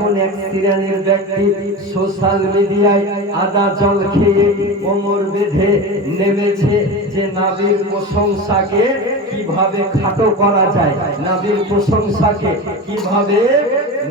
এখন এক শ্রেণীর ব্যক্তি সোশ্যাল মিডিয়ায় আদা জল খেয়ে কোমর বেঁধে নেমেছে যে নবীর প্রশংসাকে কিভাবে খাটো করা যায়, নবীর প্রশংসাকে কিভাবে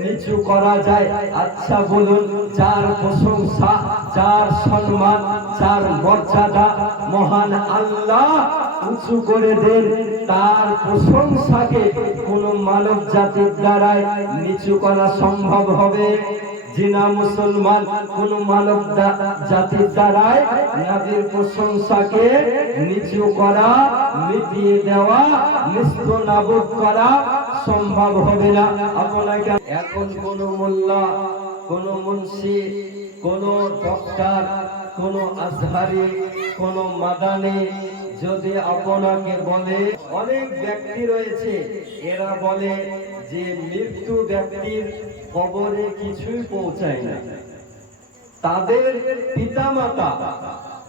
নিচু করা যায়। আচ্ছা বলুন, যার প্রশংসা, যার সম্মান, যার মর্যাদা মহান আল্লাহ উঁচু করে দেন, তার প্রশংসাকে কোন মানব জাতির দ্বারাই নিচু করা সম্ভব হবে? জিনা মুসলমান, কোন মানব জাতির দ্বারাই নবীর প্রশংসাকে নিচু করা, মিটিয়ে দেওয়া, নিস্তনাবুদ করা সম্ভব হবে না। আপনাকে এখন কোন মোল্লা, কোন মুন্সি, কোন ডক্টর, কোন আজহারি, কোন মাদানি যদি আপনাকে বলে, অনেক ব্যক্তি রয়েছে এরা বলে যে মৃত্যু ব্যক্তির কবরে কিছুই পৌঁছায় না, তাদের পিতামাতা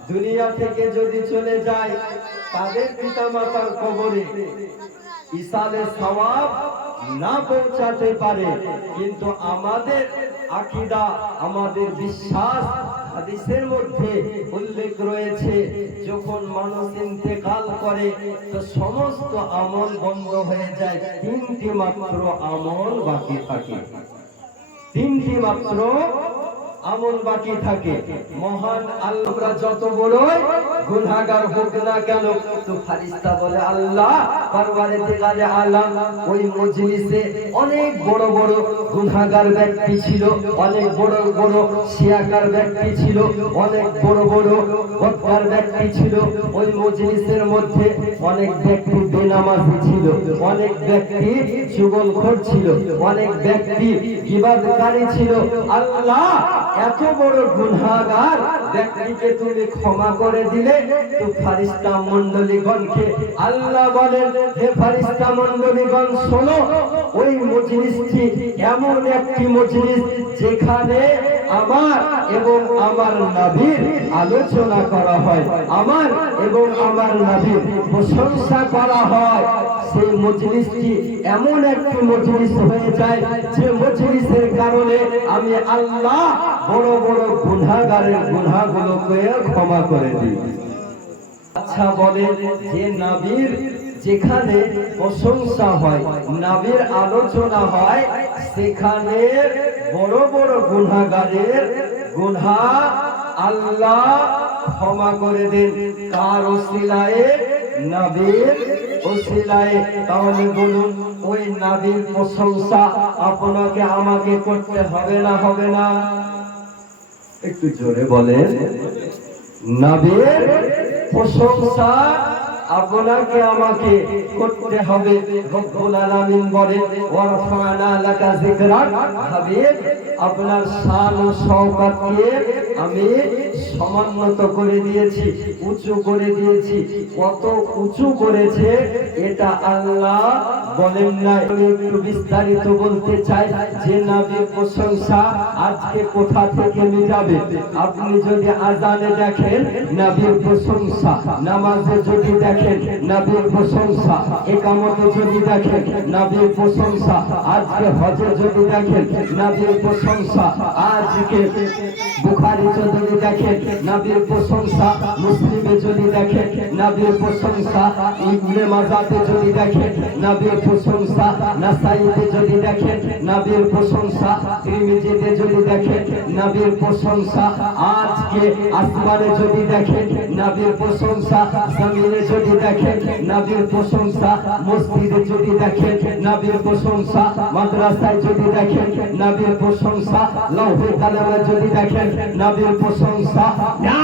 দুনিয়া থেকে যদি চলে যায়, তাদের পিতামাতার কবরে ইসালে সওয়াব না পৌঁছাতে পারে। কিন্তু আমাদের আকীদা, আমাদের বিশ্বাস, হাদিসের মধ্যে উল্লেখ রয়েছে যখন মানুষ ইন্তেকাল করে তো সমস্ত আমল বন্ধ হয়ে যায়, তিনটি মাত্র আমল বাকি থাকে, তিনটি মাত্র আমল বাকি থাকে। মহান আল্লাহ যত বড় গুনাহগার হোক না কেন, তো ফেরেশতা বলে আল্লাহ পরওয়ারদিগারে আলম ওই মজলিসে অনেক বড় বড় গুনাহগার ব্যক্তি ছিল, অনেক বড় বড় শিয়াকার ব্যক্তি ছিল, অনেক বড় বড় বদকার ব্যক্তি ছিল। ওই মজলিসের মধ্যে অনেক ব্যক্তি বেনামাজি ছিল, অনেক ব্যক্তি চুগলখোর ছিল, অনেক ব্যক্তি গীবতকারী ছিল। আল্লাহ এত বড় গুনাহগার ব্যক্তিকে তুমি ক্ষমা করে দিলে, তো ফেরেশতা মণ্ডলীগণকে আল্লাহ বলেন, হে ফেরেশতা মণ্ডলীগণ শোনো, ওই মজলিসটি এমন একটি মজলিস যেখানে আমার এবং আমার নবীর আলোচনা করা হয়, আমার এবং আমার নবীর প্রশংসা করা হয়। সেই মজলিসটি এমন একটি মজলিস হয়ে যায় যে মজলিসের কারণে আমি আল্লাহ বড় বড় গুনাহগারের গুনাহগুলোকে ক্ষমা করে দিই। আচ্ছা বলেন, যে নবীর যেখানে প্রশংসা হয়, নবীর আলোচনা হয়, সেখানে বড় বড় গুনাহগারের গুনাহ আল্লাহ ক্ষমা করে দেন। কার ওসিলায়ে? নবীর ওসিলায়ে। তাহলে বলুন, ওই নবীর প্রশংসা আপনাকে আমাকে করতে হবে না হবে না? একটু জোরে বলেন। নবীর প্রশংসা আপনাকে আমাকে করতে হবে। রব্বুল আলামিন বলেন, ওয়ারফানা লাকা যিকরাক, হাবিব আপনার শান ও শওকতকে আমি সমুন্নত করে দিয়েছি, উঁচু করে দিয়েছি। কত উঁচু করেছে এটা আল্লাহ বলেন না। আমি একটু বিস্তারিত বলতে চাই যে নবীর প্রশংসা আজকে কোথা থেকে মিটাবে? আপনি যদি আযানে দেখেন নবীর প্রশংসা, নামাজে যদি দেখেন নবীর প্রশংসা, ইকামতে যদি দেখেন নবীর প্রশংসা, আজকে হজে যদি দেখেন নবীর প্রশংসা, আজকে বুখারীতে যদি দেখেন নবীর প্রশংসা, মুসলিমে যদি দেখেন নবীর প্রশংসা, ইবনে মাজাতে যদি দেখেন নবীর প্রশংসা, নাসাইতে যদি দেখেন নবীর প্রশংসা, তিরমিজিতে যদি দেখেন নবীর প্রশংসা, আজকে আসমানে যদি দেখেন নবীর প্রশংসা, জমিনে যদি দেখেন নবীর প্রশংসা, মসজিদে যদি দেখেন নবীর প্রশংসা, মাদ্রাসায় যদি দেখেন নবীর প্রশংসা, লৌহে কালামে যদি দেখেন নবীর প্রশংসা,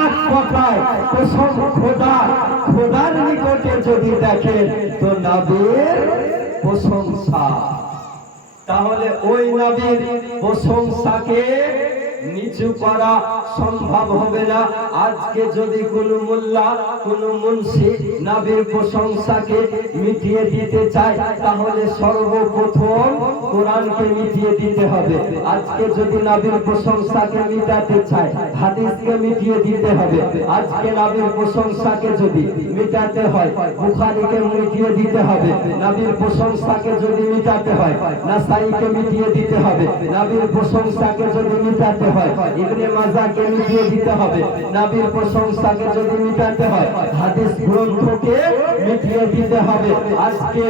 এক কথায় কসম খোদার, খোদার নিকটে যদি দেখেন তো নবীর প্রশংসা। তাহলে ওই নবীর প্রশংসাকে নিচু করা সম্ভব হবে না। আজকে যদি কোনো মোল্লা কোনো মুন্সি নবীর প্রশংসাকে মিটিয়ে দিতে চায় তাহলে সর্বপ্রথম কোরআনকে মিটিয়ে দিতে হবে। আজকে যদি নবীর প্রশংসাকে মিটাতে চায় হাদিসকে মিটিয়ে দিতে হবে। আজকে নবীর প্রশংসাকে যদি মিটাতে হয় বুখারীকে মিটিয়ে দিতে হবে। নবীর প্রশংসাকে যদি মিটাতে হয় নাসাঈকে মিটিয়ে দিতে হবে। নবীর প্রশংসাকে যদি মিটাতে হয় ইবনে মাজাহকে মিটিয়ে দিতে হবে। নবীর প্রশংসাকে যদি মিটাতে হয় হাদিস গ্রন্থকে মিটিয়ে দিতে হবে। আজকে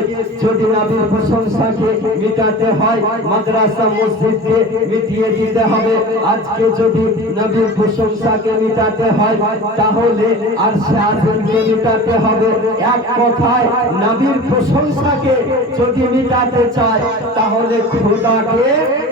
যদি নবীর প্রশংসাকে মিটাতে হয় মাদ্রাসা মসজিদকে মিটিয়ে দিতে হবে। আজকে যদি নবীর প্রশংসাকে মিটাতে হয় তাহলে আরশে আজিমকে মিটাতে হবে। এক কথায় নবীর প্রশংসাকে যদি মিটাতে চায় তাহলে খোদাকে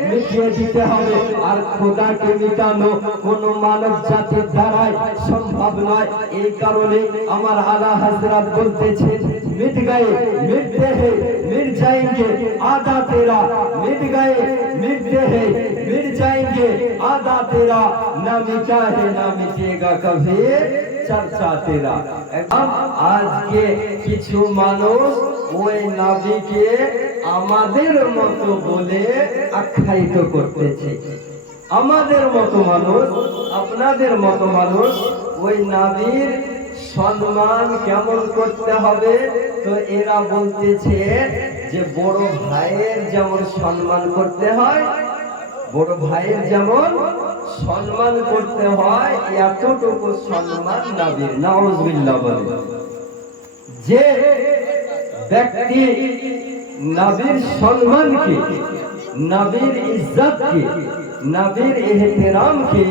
মিটিয়ে দিতে হবে। আর খোদাকে মিটানো কোন মানব জাতির দ্বারাই সম্ভব নয়। এই কারণে আমার আলা হযরত বলতেছেন मिट गए मिटते हैं मिट जाएंगे आधा तेरा मिट गए मिटते हैं मिट जाएंगे आधा तेरा ना मिटा है ना मिटेगा कभी चर्चा तेरा। আজকে কিছু মানুষ ওই নবীকে আমাদের মতো বলে আখ্যায়িত করতেছে। আমাদের মতো মানুষ আপনাদের মতো মানুষ ওই নবীর সম্মান কেমন করতে হবে তো এরা বলতেছে যে বড় ভাইয়ের যেমন সম্মান করতে হয় বড় ভাইয়ের যেমন সম্মান করতে হয় এতটুকু সম্মান নবীর। নাউজুবিল্লাহ বলে যে ব্যক্তি নবীর সম্মানকে নবীর ইজ্জতকে নবীর ইহতিরামকে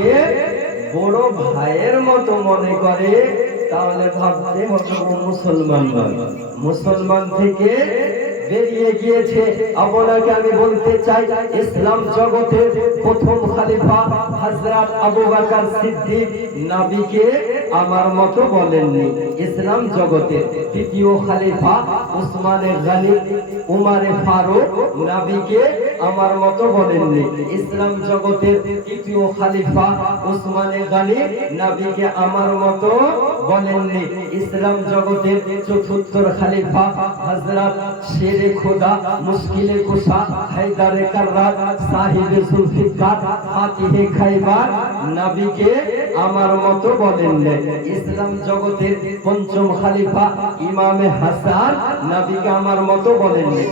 বড় ভাইয়ের মতো মনে করে তাহলে ভাবতে হবে ও মুসলমান নয়, মুসলমান থেকে বেরিয়ে গিয়েছে। আপনাকে আমি বলতে চাই ইসলাম জগতের প্রথম খলিফা হযরত আবু বকর সিদ্দিক নবীকে আমার মতো বলেননি। ইসলাম জগতের দ্বিতীয় খলিফা উসমানে গনি উমরে ফারুক নবীকে আমার মতো বলেননি। ইসলাম জগতের তৃতীয় খলিফা উসমানে গনি নবীকে আমার মতো বলেননি। ইসলাম জগতের চতুর্থ খলিফা হযরত শেরে খোদা মুশকিলে কুশা হায়দারে কাররাত সাহিবে জুলফিকার ফাতিহে খাইবার নবীকে আমার মতো বলেননি। ইসলাম জগতের পঞ্চম খলিফা ইমামে হাসান নবীকে আমার মতো বলেননি।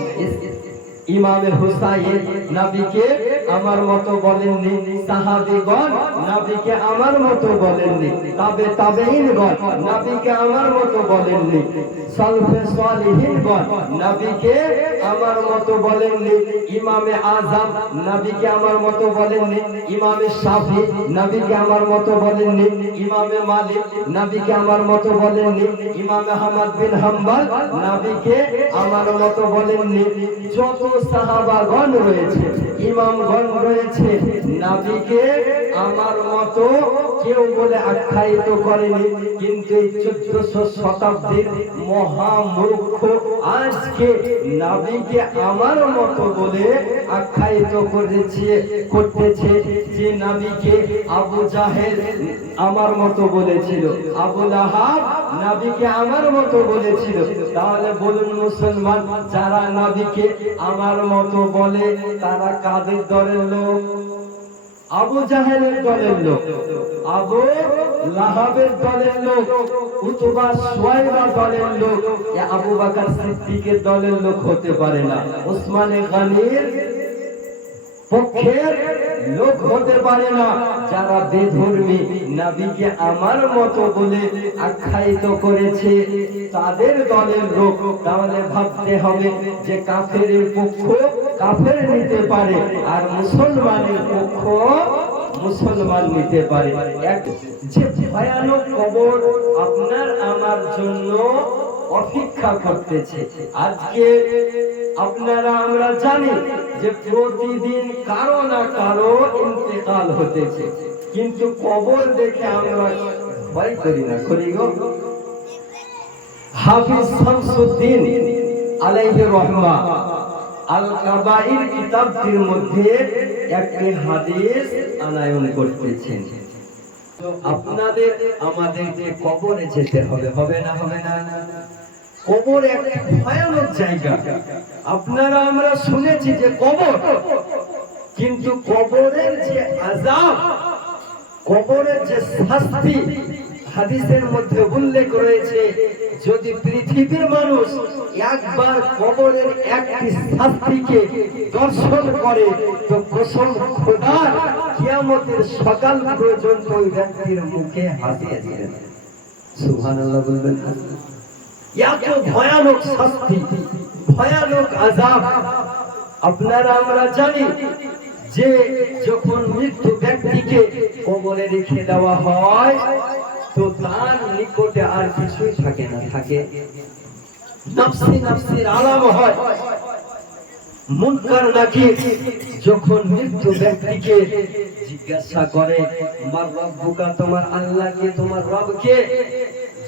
ইমামে হুসাইন নবীকে আমার মতো বলেননি। সাহাবীগণ নবীকে আমার মতো বলেননি। তাবেঈনগণ নবীকে আমার মতো বলেননি। সালফে সালিহিনগণ নবীকে আমার মতো বলেননি। ইমামে আযম নবীকে আমার মতো বলেননি। ইমামে শাফি নবীকে আমার মতো বলেননি। ইমামে মালিক নবীকে আমার মতো বলেননি। ইমামে আহমদ বিন হাম্বল নবীকে আমার মতো বলেননি। যত সাহাবাগণ রয়েছে ইমামগণ রয়েছে নবীকে আমার মতো কেউ বলে আখ্যায়িত করেনি। কিন্তু এই 1400 শতাব্দীর মহামূর্খ আজকে নবীকে আমার মতো বলে আখ্যায়িত করতেছে যে নবীকে আবু জাহেল আমার মতো বলেছিল, আবু লাহাব নবীকে আমার মতো বলেছিল। তাহলে বলুন মুসলমান যারা নবীকে আমার মতো বলে তারা কাদের দলের লোক? আবু জাহেলের দলের লোক, আবু লাহাবের দলের লোক, উতবা শুয়াইবা দলের লোক। আবু বকর সিদ্দিকের দলের লোক হতে পারে না, উসমানে গনির পক্ষের লোক হতে পারে না। যারা বেধর্মী নবীকে আমার মতো বলে আখ্যায়িত করেছে তাদের দলের লোক। তাহলে ভাবতে হবে যে কাফেরের পক্ষ কাফের নিতে পারে আর মুসলমানের পক্ষ মুসলমান নিতে পারে। এক যে ভয়ানক কবর আপনার আমার জন্য অপেক্ষা করতেছে। আজকে আপনারা আমরা জানি যে প্রতিদিন কারো না কারো ইন্তেকাল হতেছে, কিন্তু কবর দেখে আমরা ভয় করি না, করি গো? হাফিজ শামসুদ্দিন আলাইহি রহমাহ আল কাবাইর কিতাবটির মধ্যে একটি হাদিস আনায়ন করতেছেন। আপনাদের আমাদেরকে কবরে যেতে হবে, হবে না? হবে না? কবর একটা ভয়ানক জায়গা। আপনারা আমরা শুনেছি যে কবর, কিন্তু কবরের যে আযাব, কবরের যে শাস্তি হাদিসের মধ্যে উল্লেখ রয়েছে, যদি পৃথিবীর মানুষ একবার কবরের একটি শাস্তিকে দর্শন করে তো কসম খোদার কিয়ামতের সকাল পর্যন্ত ওই ব্যক্তির মুখে হাসি আসবে। সুবহানাল্লাহ বলবেন না? এত ভয়ানক শাস্তি, ভয়ানক আযাব। আপনারা আমরা জানি যে যখন মৃত্যু ব্যক্তিকে কবরে রেখে দেওয়া হয় তো তার নিকটে আর কিছুই থাকে না, থাকে নাফসি নাফসির আলাম হয়। মুনকার নাকির যখন মৃত্যু ব্যক্তিকে জিজ্ঞাসা করে মার রব্বুকা, তোমার আল্লাহ কে, তোমার রব কে?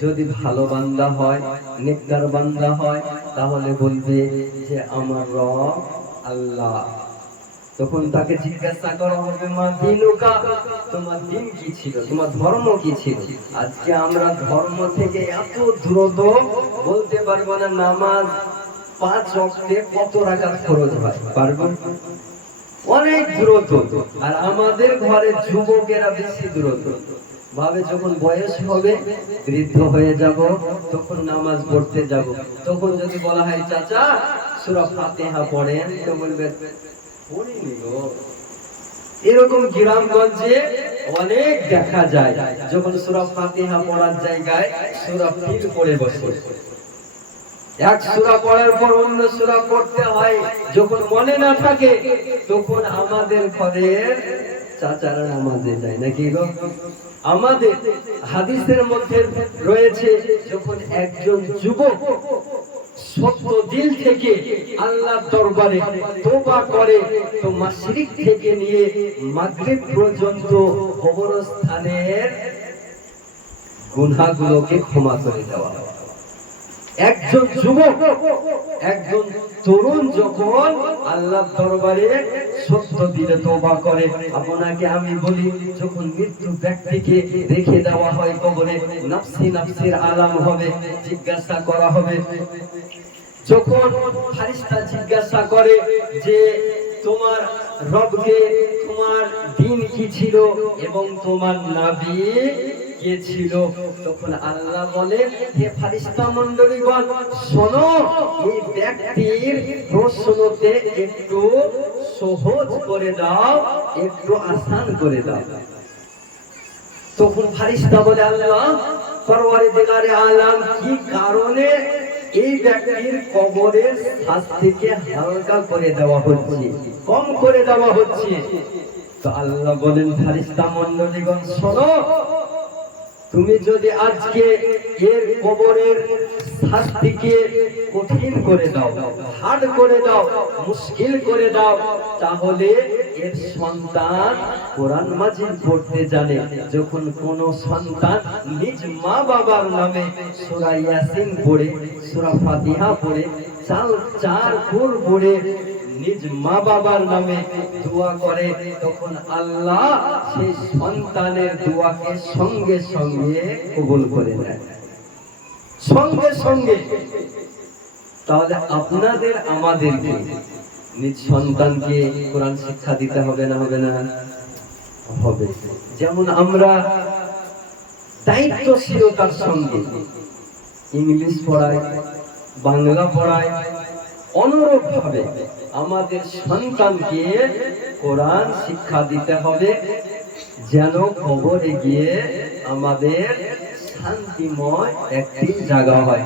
যদি ভালো বান্দা হয়, নেককার বান্দা হয়, তাহলে বলবে যে আমার রব আল্লাহ। তখন তাকে জিজ্ঞাসা করা হবে মা দিনুকা, তোমার দিন কি ছিল, তোমার ধর্ম কি ছিল? আজকে আমরা ধর্ম থেকে এত দ্রুত বলতে পারবো না নামাজ 5 ওয়াক্তে কত রাকাত ফরজ হয়, পারবো? অনেক দ্রুত। আর আমাদের ঘরে যুবকেরা বেশি দ্রুত ভাবে, যখন বয়স হবে, বৃদ্ধ হয়ে যাব, তখন নামাজ পড়তে যাব। তখন যদি বলা হয় চাচা সূরা ফাতিহা পড়েন, তো বলবে পড়িনি গো। এরকম গ্রামগঞ্জে অনেক দেখা যায়, যখন সূরা ফাতিহা পড়ার জায়গায় সূরা ফিল পড়ে বসে। এক সূরা পড়ার পর অন্য সূরা পড়তে হয়, যখন মনে না থাকে তখন আমাদের ঘরের চাচারা নামাজে যায় নাকি গো? আমাদের হাদিসের মধ্যে রয়েছে যখন একজন যুবক সত্য দিল থেকে আল্লাহর দরবারে তওবা করে তো মাশরিক থেকে নিয়ে মাগরিব পর্যন্ত কবরস্থানের গুনাহগুলোকে ক্ষমা করে দেওয়া হয়। একজন যুবক, একজন তরুণ যখন আল্লাহর দরবারে সত্য দিলে তওবা করে, আপনাকে আমি বলি যখন মৃত্যু ব্যক্তিকে রেখে দেওয়া হয় কবরে, নাফসি নাফসির আলাম হবে, জিজ্ঞাসা করা হবে। যখন ফেরেশতা জিজ্ঞাসা করে যে তোমার রবকে, তোমার দিন কি ছিল এবং তোমার নবী কে ছিল, তখন আল্লাহ বলেন হে ফেরেশতা মণ্ডলীগণ শোনো, এই ব্যক্তির প্রশ্নতে একটু সহজ করে দাও, একটু আসান করে দাও। তখন ফেরেশতা বলে আল্লাহ পরওয়ারদিগারে আলাম, কি কারণে এই ব্যক্তির কবরের শাস্তিকে হালকা করে দেওয়া হচ্ছে, কম করে দেওয়া হচ্ছে? তো আল্লাহ বলেন ফেরেশতা মণ্ডলীগণ শোনো, তুমি যদি আজকে এর কবরের শাস্তিকে কঠিন করে দাও, হার্ড করে দাও, মুশকিল করে দাও, তাহলে এর সন্তান কোরআন মাজিদ পড়তে জানে। যখন কোন সন্তান নিজ মা বাবার নামে সূরা ইয়াসিন পড়ে, সূরা ফাতিহা পড়ে, চার কুল পড়ে নিজ মা বাবার নামে দোয়া করে, তখন আল্লাহ সেই সন্তানের দোয়াকে সঙ্গে সঙ্গে কবুল করে নেয়, সঙ্গে সঙ্গে। তাহলে আপনাদের আমাদেরকে নিজ সন্তানকে কোরআন শিক্ষা দিতে হবে না? হবে না? হবে। যেমন আমরা দায়িত্বশীলতার সঙ্গে ইংলিশ পড়াই, বাংলা পড়াই, অনুরূপ ভাবে আমাদের সন্তানকে কোরআন শিক্ষা দিতে হবে, যেন কবরে গিয়ে আমাদের শান্তিময় একটি জায়গা হয়।